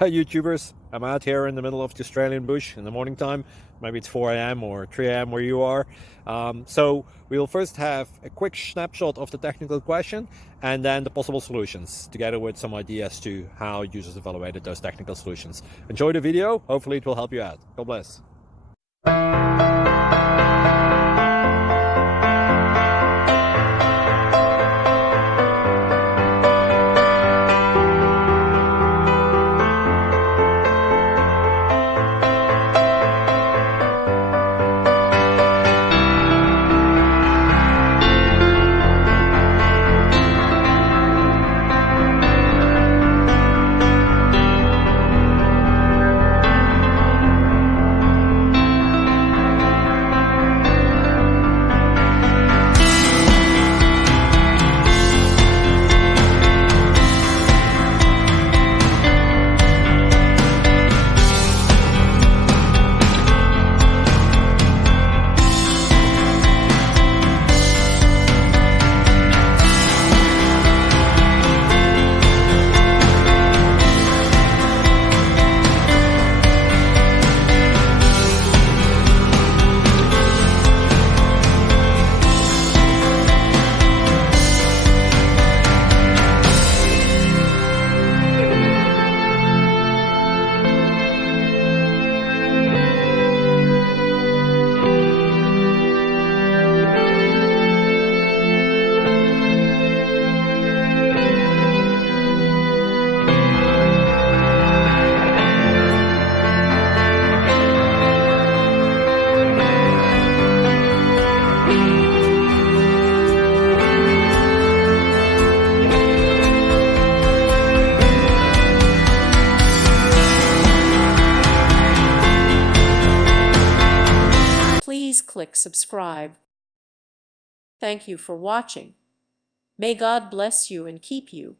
Hi YouTubers, I'm out here in the middle of the Australian bush in the morning time. Maybe it's 4 a.m. or 3 a.m. where you are. So we'll first have a quick snapshot of the technical question and then the possible solutions, together with some ideas to how users evaluated those technical solutions. Enjoy the video, hopefully it will help you out. God bless. Please click subscribe. Thank you for watching. May God bless you and keep you.